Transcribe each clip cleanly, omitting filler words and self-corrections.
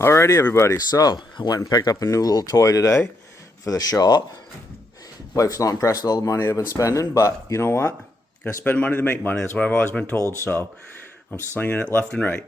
Alrighty everybody, so I went and picked up a new little toy today for the shop. Wife's not impressed with all the money I've been spending, but you know what? Gotta spend money to make money, that's what I've always been told, so I'm slinging it left and right.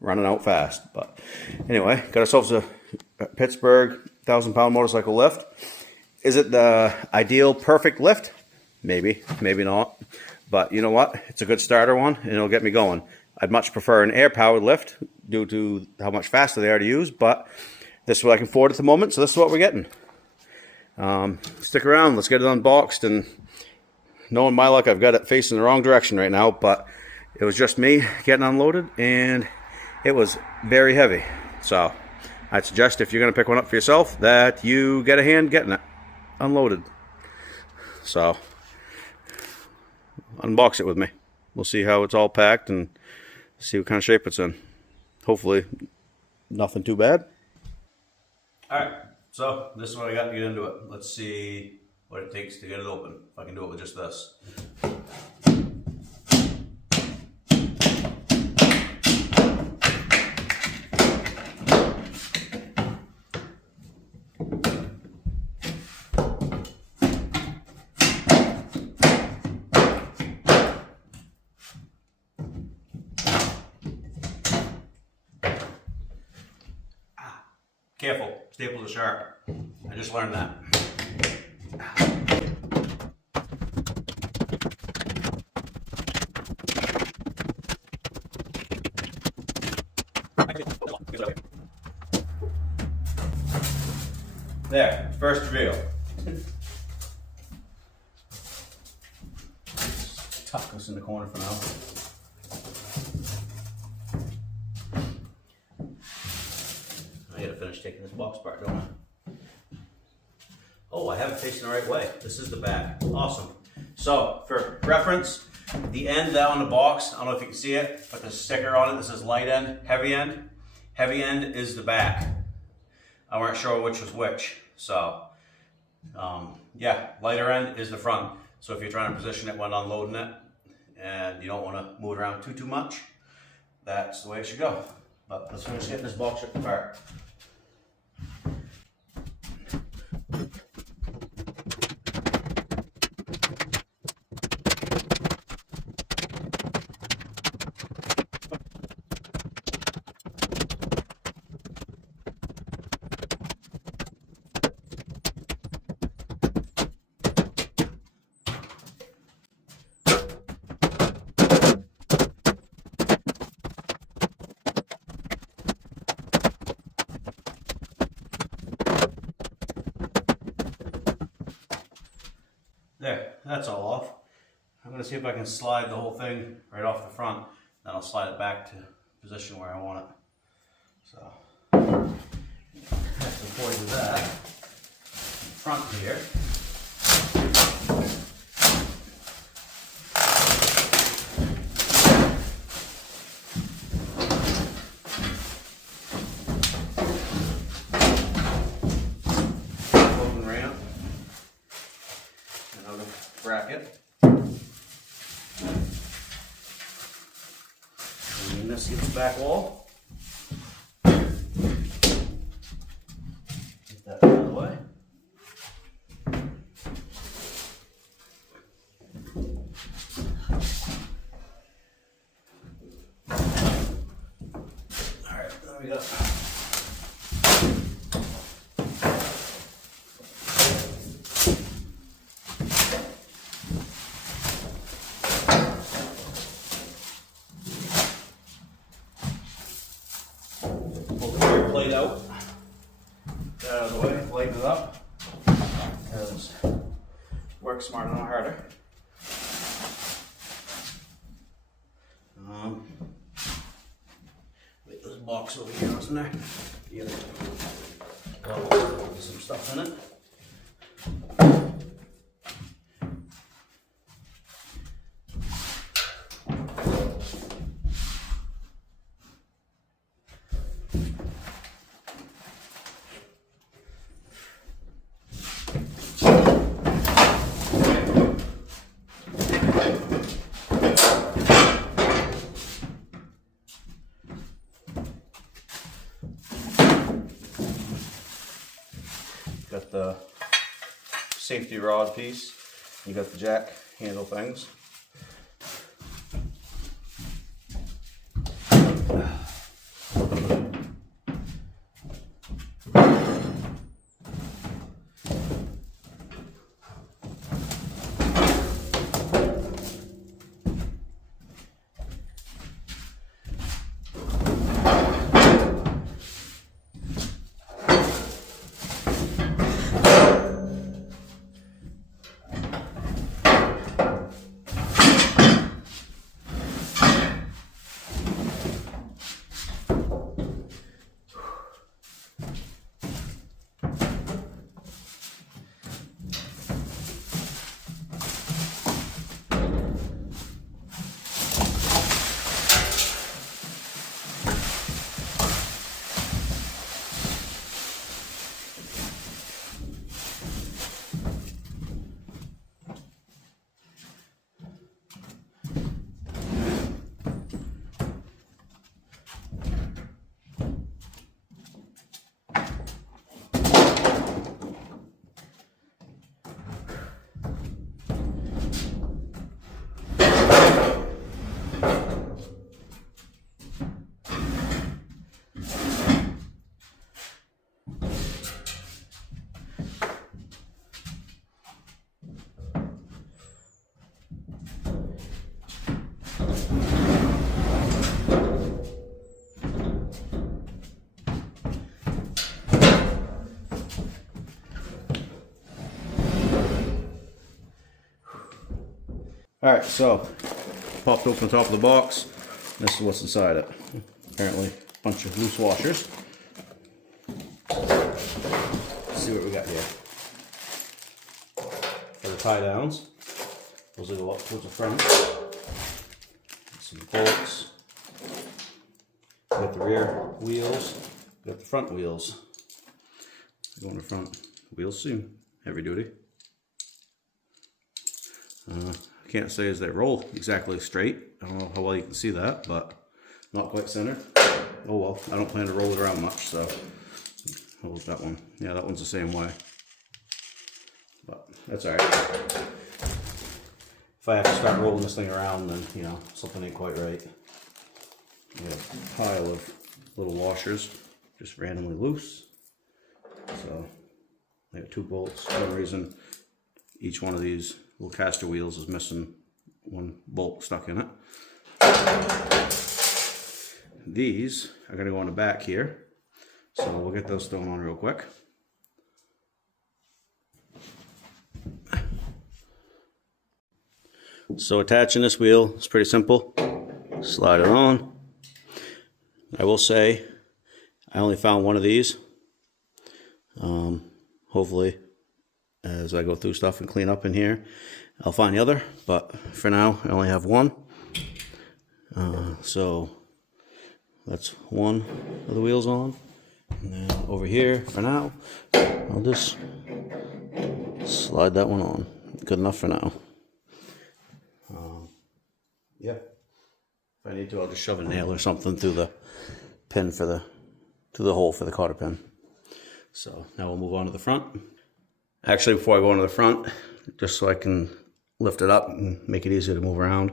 Running out fast, but anyway, got ourselves a Pittsburgh 1,000-pound motorcycle lift. Is it the ideal perfect lift? Maybe, maybe not. But you know what? It's a good starter one and it'll get me going. I'd much prefer an air-powered lift due to how much faster they are to use, but this is what I can afford at the moment, so this is what we're getting. Stick around, let's get it unboxed, and knowing my luck, I've got it facing the wrong direction right now, but it was just me getting unloaded, and it was very heavy. So I'd suggest if you're going to pick one up for yourself that you get a hand getting it unloaded. So unbox it with me. We'll see how it's all packed and see what kind of shape it's in. Hopefully nothing too bad. Alright, so this is what I got to get into it. Let's see what it takes to get it open. If I can do it with just this. Careful, staples are sharp. I just learned that. There, first reveal. Tuck this in the corner for now. I gotta finish taking this box apart, don't I? Oh, I have it facing the right way. This is the back. Awesome. So, for reference, the end down the box, I don't know if you can see it, but there's a sticker on it that says light end, heavy end. Heavy end is the back. I weren't sure which was which. So, yeah, lighter end is the front. So if you're trying to position it when unloading it, and you don't want to move it around too much, that's the way it should go. But let's finish getting this box ripped apart. There, that's all off. I'm going to see if I can slide the whole thing right off the front, then I'll slide it back to position where I want it. So, that's the point of that. Front here. Open ramp. Another bracket. And this gets the back wall. Get that out of the way. Alright, there we go. Plate out, get out of the way, lighten it up, because work smarter, not harder. Wait, there's a box over here, isn't there? Yeah. Well, some stuff in it. the safety rod piece. You got the jack handle things. Alright, so popped open the top of the box. This is what's inside it. Apparently a bunch of loose washers. Let's see what we got here. For the tie downs, those will go up towards the front. Some bolts. We got the rear wheels. We got the front wheels. Go on the front. Wheels seem heavy duty. I can't say as they roll exactly straight. I don't know how well you can see that, but not quite centered. Oh well, I don't plan to roll it around much, so how was that one? Yeah, that one's the same way. But that's alright. If I have to start rolling this thing around, then you know, something ain't quite right. We have a pile of little washers just randomly loose. So I got 2 bolts. For some reason, each one of these little caster wheels is missing 1 bolt stuck in it. These are going to go on the back here, so we'll get those thrown on real quick. So attaching this wheel is pretty simple. Slide it on. I will say I only found 1 of these. Hopefully as I go through stuff and clean up in here, I'll find the other, but for now I only have 1. So that's 1 of the wheels on, and then over here for now I'll just slide that one on. Good enough for now. Yeah, if I need to, I'll just shove a nail or something through the pin for through the hole for the cotter pin. So now we'll move on to the front. Actually, before I go into the front, just so I can lift it up and make it easier to move around,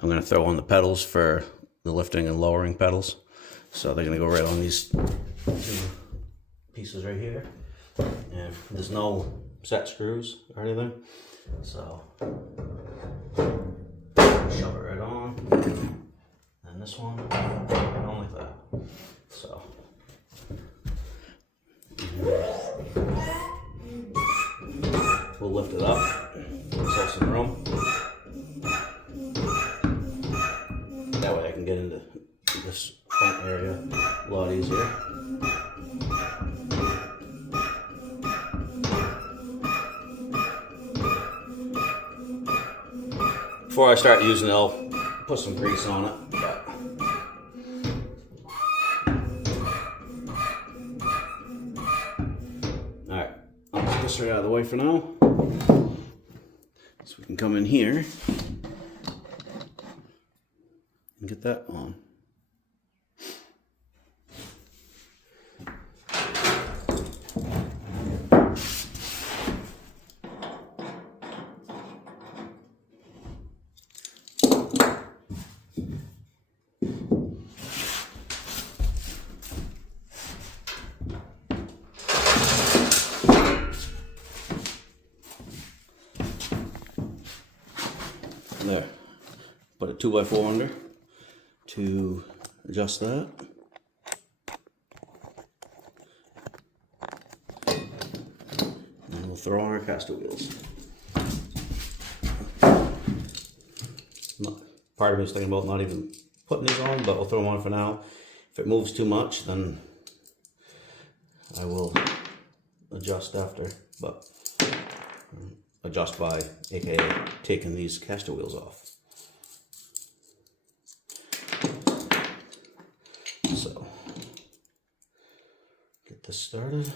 I'm going to throw on the pedals for the lifting and lowering pedals. So they're going to go right on these 2 pieces right here. And there's no set screws or anything. So shove it right on. And this one, right on like that. So. We'll lift it up, save some room. That way I can get into this front area a lot easier. Before I start using it, I'll put some grease on it. Alright, I'll get this right out of the way for now. So we can come in here and get that on. 2x4 under to adjust that. And we'll throw on our caster wheels. Part of me is thinking about not even putting these on, but we'll throw them on for now. If it moves too much, then I will adjust after, but adjust by, aka taking these caster wheels off. So, get this started.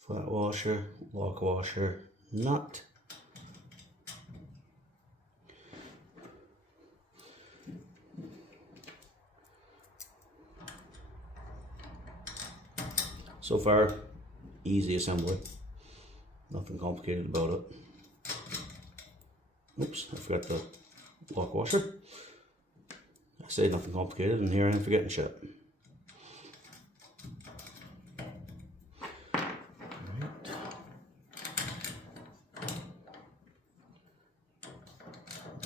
Flat washer, lock washer, nut. So far, easy assembly. Nothing complicated about it. Oops, I forgot the lock washer. I say nothing complicated, and here I am forgetting shit.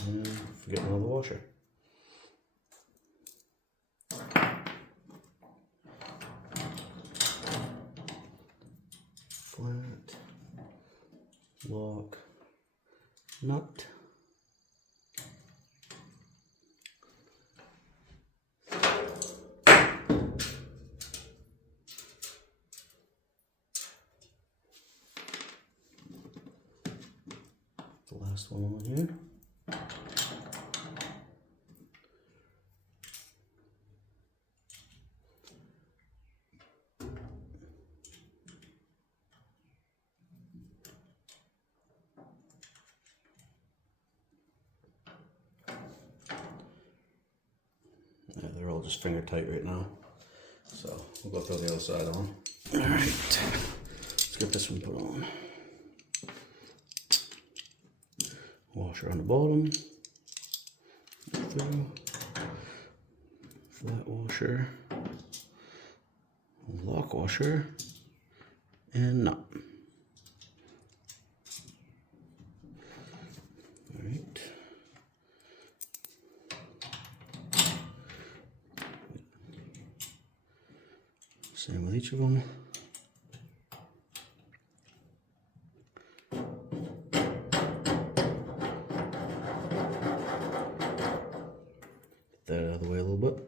And forgetting another washer. Flat, lock, nut. The last one on here. Yeah, they're all just finger tight right now. So we'll go throw the other side on. Alright, let's get this one put on. Washer on the bottom. Through. Flat washer. Lock washer. And nut. Alright. Same with each of them. Get that out of the way a little bit.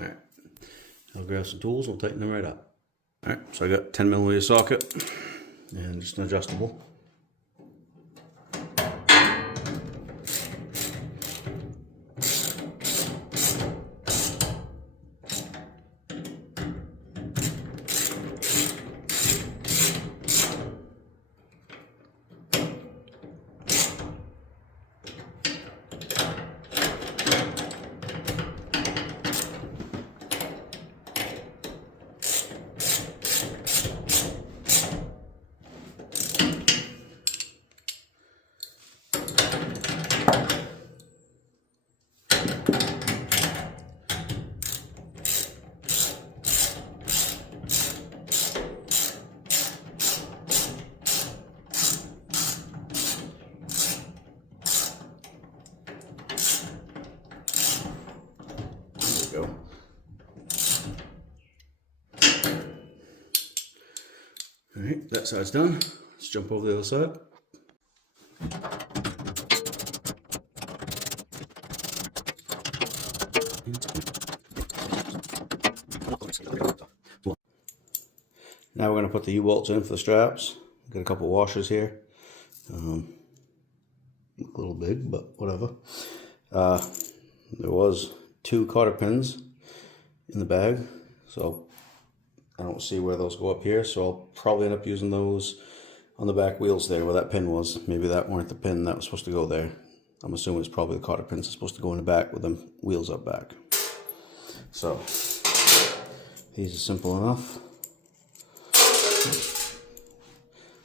Alright, I'll grab some tools, we'll tighten them right up. Alright, so I got 10mm socket and just an adjustable. Go. Alright, that side's done. Let's jump over the other side. Now we're going to put the U-bolts in for the straps. Got a couple of washers here. A little big, but whatever. There was 2 cotter pins in the bag, so I don't see where those go up here, so I'll probably end up using those on the back wheels there where that pin was. Maybe that weren't the pin that was supposed to go there. I'm assuming it's probably the cotter pins that's supposed to go in the back with them wheels up back. So these are simple enough.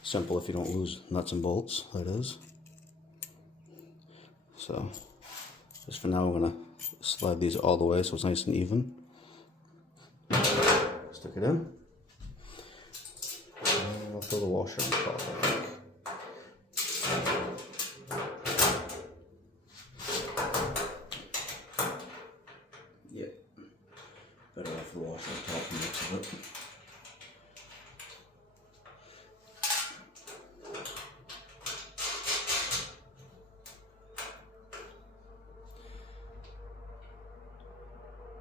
Simple if you don't lose nuts and bolts, that is. So just for now, I'm gonna slide these all the way so it's nice and even. Stick it in. And I'll throw the washer on top, I think. Yeah. Better have the washer on top and mix of it.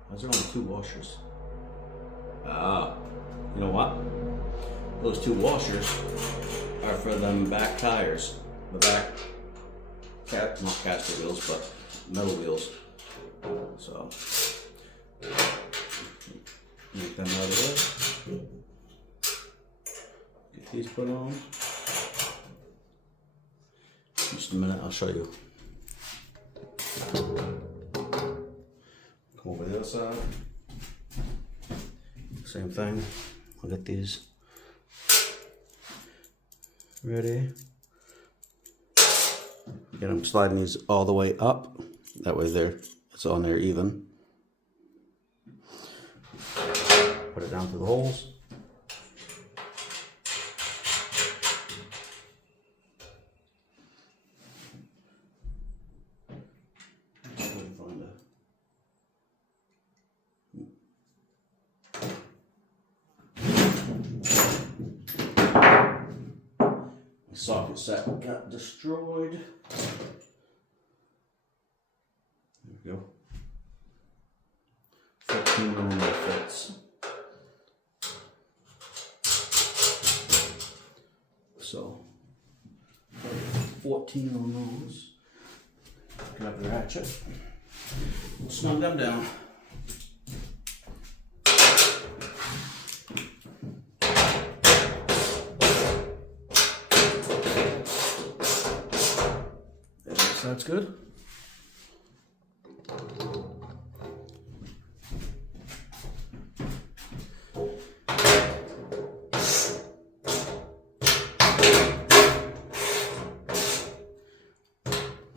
Why is there only 2 washers? Ah, you know what? Those 2 washers are for them back tires. The back, not caster wheels, but metal wheels. So, make them out of there. Get these put on. Just a minute, I'll show you. Come over the other side. Same thing. I'll get these ready. Again, I'm sliding these all the way up. That way it's on there even. Put it down through the holes. Socket set got destroyed. There we go. 14mm fits. So 14 on those. Grab the ratchet. Snug them down. That's good.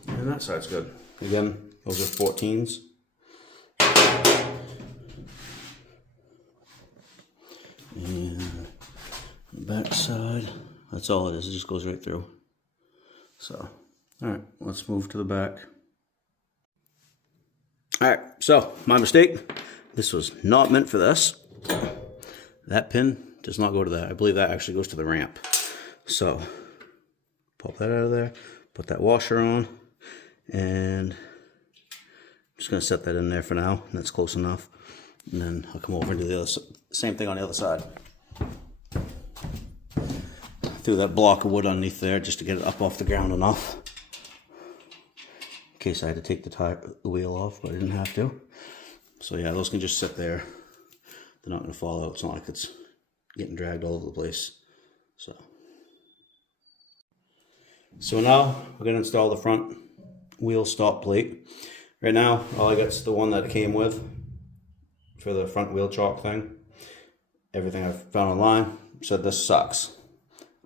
And that side's good. Again, those are 14s. And the back side, that's all it is. It just goes right through. So. Alright, let's move to the back. Alright, so my mistake. This was not meant for this. That pin does not go to that. I believe that actually goes to the ramp. So, pop that out of there, put that washer on, and I'm just going to set that in there for now. And that's close enough. And then I'll come over and do the same thing on the other side. Threw that block of wood underneath there just to get it up off the ground enough. In case I had to take the wheel off, but I didn't have to. So yeah, those can just sit there. They're not going to fall out. It's not like it's getting dragged all over the place. So now we're going to install the front wheel stop plate. Right now, all I got is the one that it came with for the front wheel chock thing. Everything I've found online said this sucks.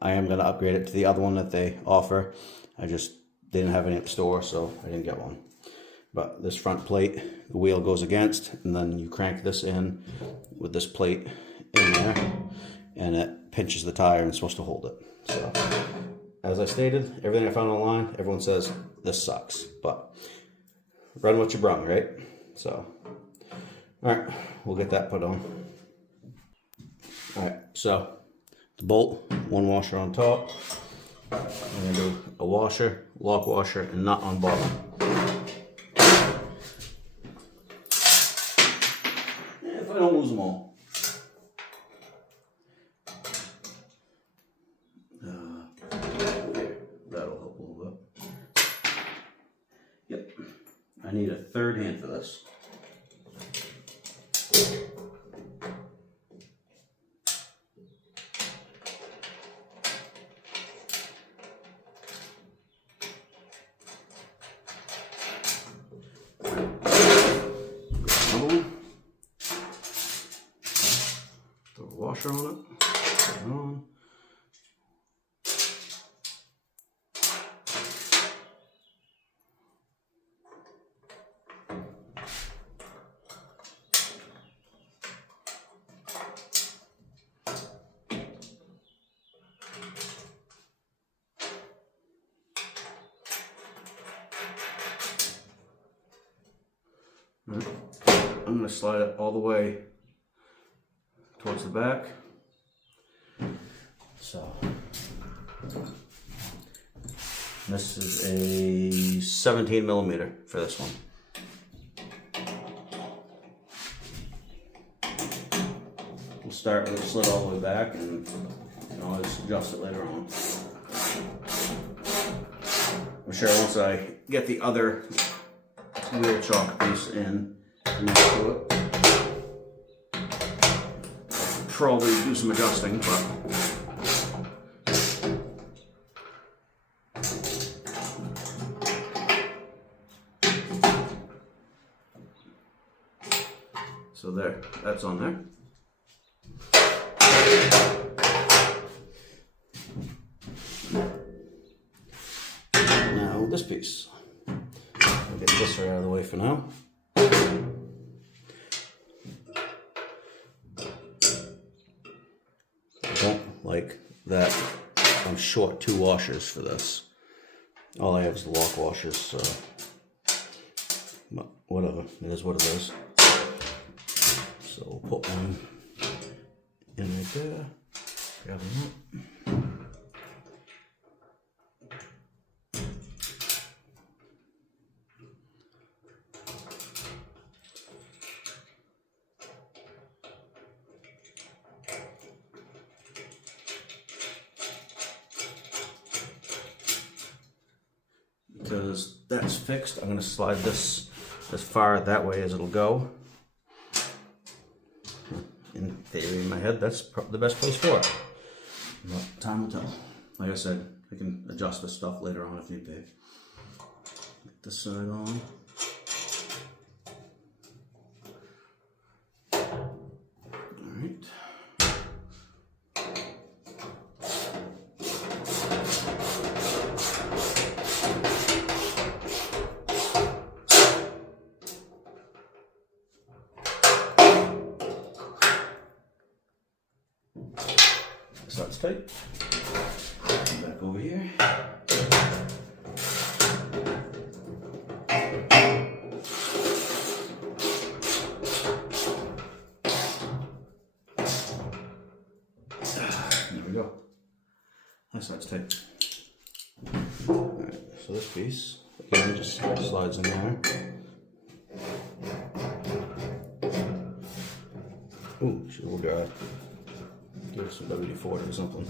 I am going to upgrade it to the other one that they offer. They didn't have any at the store, so I didn't get one. But this front plate, the wheel goes against, and then you crank this in with this plate in there, and it pinches the tire and it's supposed to hold it. So, as I stated, everything I found online, everyone says this sucks, but run what you brung, right? So, all right, we'll get that put on. All right, so the bolt, 1 washer on top. I'm going to do a washer, lock washer, and nut on bottom. If I don't lose them all. That'll help a little bit. Yep. I need a 3rd hand for this. washer on it. Put it on. I'm going to slide it all the way towards the back. So this is a 17 millimeter for this one. We'll start with a slit all the way back and I'll just adjust it later on. I'm sure once I get the other rear chalk piece in next to it, I'll probably do some adjusting, but so there, that's on there. Now this piece. I'll get this right out of the way for now. I don't like that I'm short 2 washers for this. All I have is the lock washers, so but whatever, it is what it is. So we'll put one in right there, grab them up. Because that's fixed, I'm going to slide this as far that way as it'll go. In theory, in my head, that's the best place for it. But time will tell. Like I said, I can adjust this stuff later on if need be. Get this side on. Alright. So that's tight. Back over here. There we go. That's tight. Alright, so this piece again just slides in there. Ooh, she's a little dry. Give it some WD-40 or something.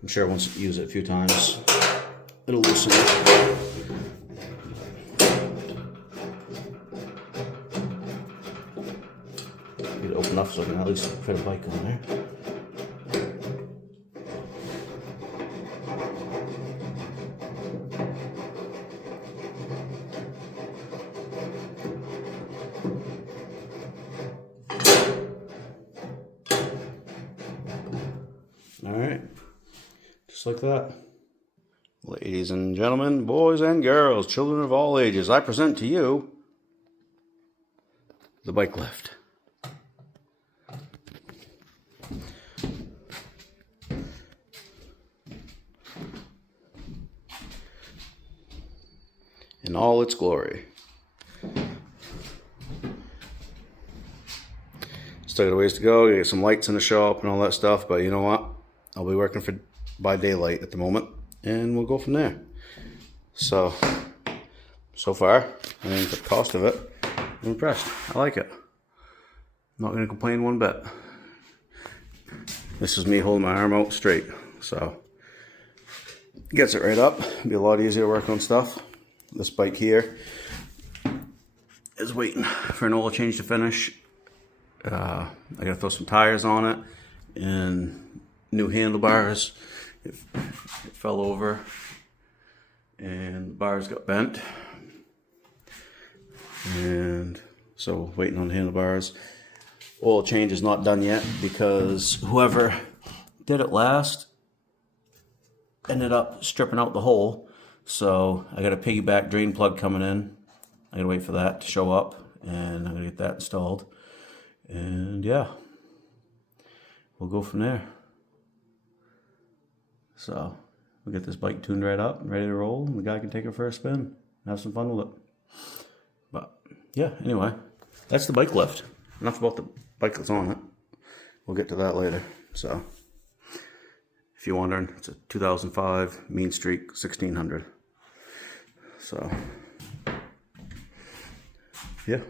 I'm sure once you use it a few times, it'll loosen it. Get it open up so I can at least fit a bike on there. Alright, just like that. Ladies and gentlemen, boys and girls, children of all ages, I present to you the bike lift. In all its glory. Still got a ways to go, get some lights in the shop and all that stuff, but you know what? I'll be working by daylight at the moment, and we'll go from there. So far, I think the cost of it, I'm impressed. I like it. I'm not going to complain one bit. This is me holding my arm out straight, so gets it right up. It'll be a lot easier to work on stuff. This bike here is waiting for an oil change to finish. I gotta throw some tires on it and new handlebars. It fell over and the bars got bent, and so waiting on the handlebars. oil change is not done yet because whoever did it last ended up stripping out the hole. So I got a piggyback drain plug coming in. I gotta wait for that to show up, and I'm gonna get that installed. And yeah, we'll go from there. So we'll get this bike tuned right up, ready to roll, and the guy can take it for a spin and have some fun with it. But yeah, anyway, that's the bike lift. Enough about the bike that's on it. We'll get to that later. So if you're wondering, it's a 2005 Mean Streak 1600. So yeah,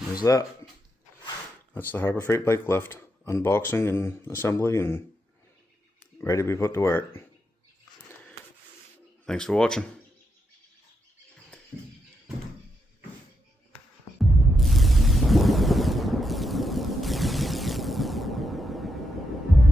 there's that. That's the Harbor Freight bike lift. Unboxing and assembly and ready to be put to work. Thanks for watching.